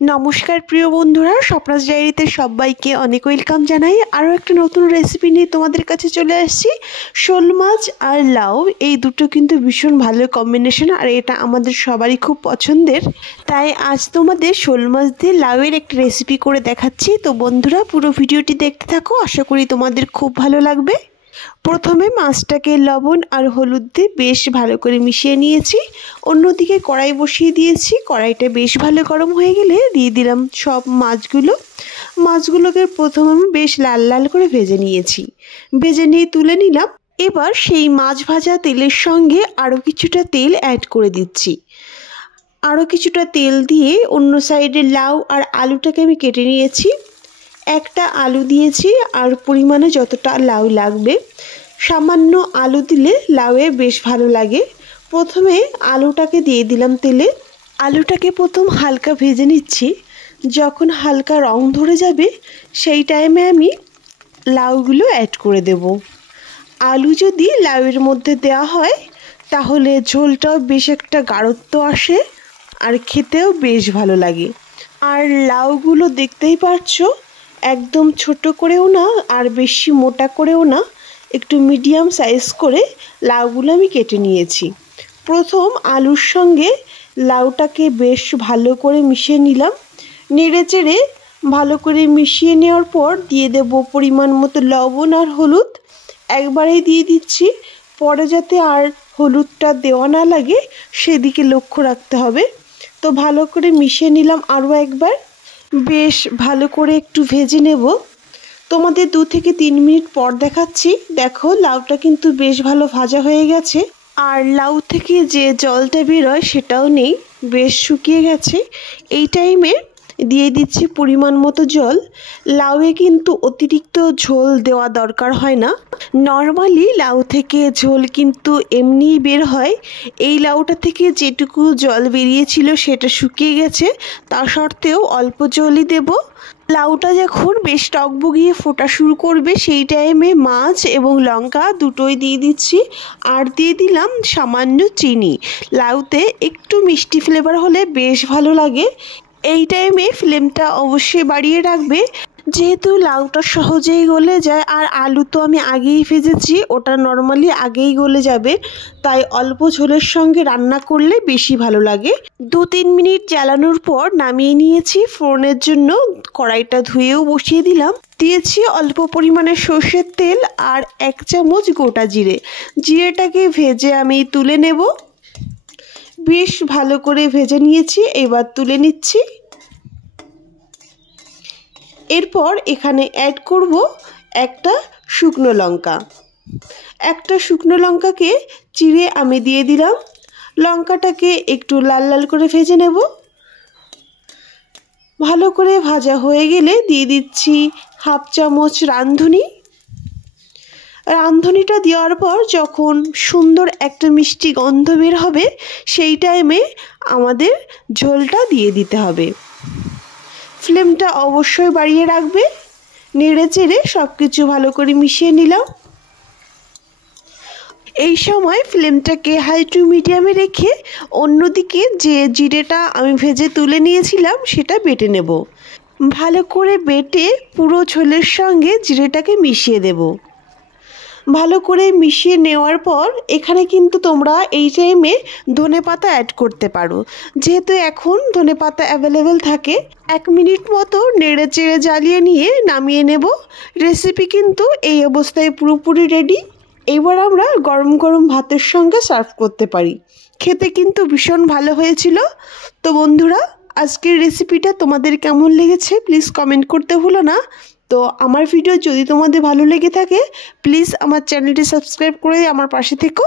নমস্কার প্রিয় বন্ধুরা, স্বপ্নাস ডায়েরিতে সবাইকে অনেক ওয়েলকাম জানাই। আরও একটা নতুন রেসিপি নিয়ে তোমাদের কাছে চলে আসছি। শোল মাছ আর লাউ, এই দুটো কিন্তু ভীষণ ভালো কম্বিনেশন, আর এটা আমাদের সবারই খুব পছন্দের। তাই আজ তোমাদের শোল মাছ দিয়ে লাউয়ের একটা রেসিপি করে দেখাচ্ছি। তো বন্ধুরা, পুরো ভিডিওটি দেখতে থাকো, আশা করি তোমাদের খুব ভালো লাগবে। প্রথমে মাছটাকে লবণ আর হলুদ দিয়ে বেশ ভালো করে মিশিয়ে নিয়েছি। অন্যদিকে কড়াই বসিয়ে দিয়েছি। কড়াইটা বেশ ভালো গরম হয়ে গেলে দিয়ে দিলাম সব মাছগুলোকে প্রথমে আমি বেশ লাল লাল করে ভেজে নিয়েছি। ভেজে নিয়ে তুলে নিলাম। এবার সেই মাছ ভাজা তেলের সঙ্গে আরও কিছুটা তেল অ্যাড করে দিচ্ছি। আরও কিছুটা তেল দিয়ে অন্য সাইডে লাউ আর আলুটাকে আমি কেটে নিয়েছি। একটা আলু দিয়েছি, আর পরিমাণে যতটা লাউ লাগবে সামান্য আলু দিলে লাউয়ে বেশ ভালো লাগে। প্রথমে আলুটাকে দিয়ে দিলাম তেলে। আলুটাকে প্রথম হালকা ভেজে নিচ্ছি। যখন হালকা রং ধরে যাবে সেই টাইমে আমি লাউগুলো অ্যাড করে দেব। আলু যদি লাউয়ের মধ্যে দেওয়া হয় তাহলে ঝোলটাও বেশ একটা গাঢ়ত্ব আসে, আর খেতেও বেশ ভালো লাগে। আর লাউগুলো দেখতেই পাচ্ছো, একদম ছোট করেও না আর বেশি মোটা করেও না, একটু মিডিয়াম সাইজ করে লাউগুলো আমি কেটে নিয়েছি। প্রথম আলুর সঙ্গে লাউটাকে বেশ ভালো করে মিশিয়ে নিলাম। নেড়ে চেড়ে ভালো করে মিশিয়ে নেওয়ার পর দিয়ে দেব পরিমাণ মতো লবণ আর হলুদ। একবারেই দিয়ে দিচ্ছি, পরে যাতে আর হলুদটা দেওয়া না লাগে সেদিকে লক্ষ্য রাখতে হবে। তো ভালো করে মিশিয়ে নিলাম আরও একবার। বেশ ভালো করে একটু ভেজে নেব। তোমাদের 2 থেকে 3 মিনিট পর দেখাচ্ছি। দেখো, লাউটা কিন্তু বেশ ভালো ভাজা হয়ে গেছে, আর লাউ থেকে যে জলটা বেরোয় সেটাও নেই, বেশ শুকিয়ে গেছে। এই টাইমে দিয়ে দিচ্ছি পরিমাণ মতো জল। লাউয়ে কিন্তু অতিরিক্ত ঝোল দেওয়া দরকার হয় না। নর্মালি লাউ থেকে ঝোল কিন্তু এমনিই বের হয়। এই লাউটা থেকে যেটুকু জল বেরিয়েছিল সেটা শুকিয়ে গেছে, তা সত্ত্বেও অল্প জলই দেব। লাউটা যখন বেশ টকবগিয়ে ফোটা শুরু করবে সেই টাইমে মাছ এবং লঙ্কা দুটোই দিয়ে দিচ্ছি, আর দিয়ে দিলাম সামান্য চিনি। লাউতে একটু মিষ্টি ফ্লেভার হলে বেশ ভালো লাগে। এই টাইমে ফ্লেমটা অবশ্যই বাড়িয়ে রাখবে, যেহেতু লাউটা সহজেই গলে যায়, আর আলু তো আমি আগেই ভেজেছি, ওটা নর্মালি আগেই গলে যাবে। তাই অল্প ঝোলের সঙ্গে রান্না করলে বেশি ভালো লাগে। 2-3 মিনিট জ্বালানোর পর নামিয়ে নিয়েছি। ফোড়নের জন্য কড়াইটা ধুয়েও বসিয়ে দিলাম। দিয়েছি অল্প পরিমাণে সর্ষের তেল আর 1 চামচ গোটা জিরে। জিরেটাকে ভেজে আমি তুলে নেব। বেশ ভালো করে ভেজে নিয়েছি, এবার তুলে নিচ্ছি। এরপর এখানে অ্যাড করব একটা শুকনো লঙ্কা। একটা শুকনো লঙ্কাকে চিড়ে আমি দিয়ে দিলাম। লঙ্কাটাকে একটু লাল লাল করে ভেজে নেব। ভালো করে ভাজা হয়ে গেলে দিয়ে দিচ্ছি 1/2 চামচ রাঁধুনি। রাঁধুনিটা দেওয়ার পর যখন সুন্দর একটা মিষ্টি গন্ধ বের হবে সেই টাইমে আমাদের ঝোলটা দিয়ে দিতে হবে। ফ্লেমটা অবশ্যই বাড়িয়ে রাখবে। নেড়ে চেড়ে সব কিছু ভালো করে মিশিয়ে নিলাম। এই সময় ফ্লেমটাকে হাই টু মিডিয়ামে রেখে অন্যদিকে যে জিরেটা আমি ভেজে তুলে নিয়েছিলাম সেটা বেটে নেব। ভালো করে বেটে পুরো ঝোলের সঙ্গে জিরেটাকে মিশিয়ে দেব। ভালো করে মিশিয়ে নেওয়ার পর এখানে কিন্তু তোমরা এই টাইমে ধনেপাতা অ্যাড করতে পারো, যেহেতু এখন ধনেপাতা অ্যাভেলেবেল থাকে। 1 মিনিট মতো নেড়ে চেড়ে জ্বালিয়ে নিয়ে নামিয়ে নেব। রেসিপি কিন্তু এই অবস্থায় পুরোপুরি রেডি। এবার আমরা গরম গরম ভাতের সঙ্গে সার্ভ করতে পারি। খেতে কিন্তু ভীষণ ভালো হয়েছিল। তো বন্ধুরা, আজকের রেসিপিটা তোমাদের কেমন লেগেছে প্লিজ কমেন্ট করতে ভুলো না। তো আমার ভিডিও যদি তোমাদের ভালো লেগে থাকে প্লিজ আমার চ্যানেলটি সাবস্ক্রাইব করে আমার পাশে থেকো।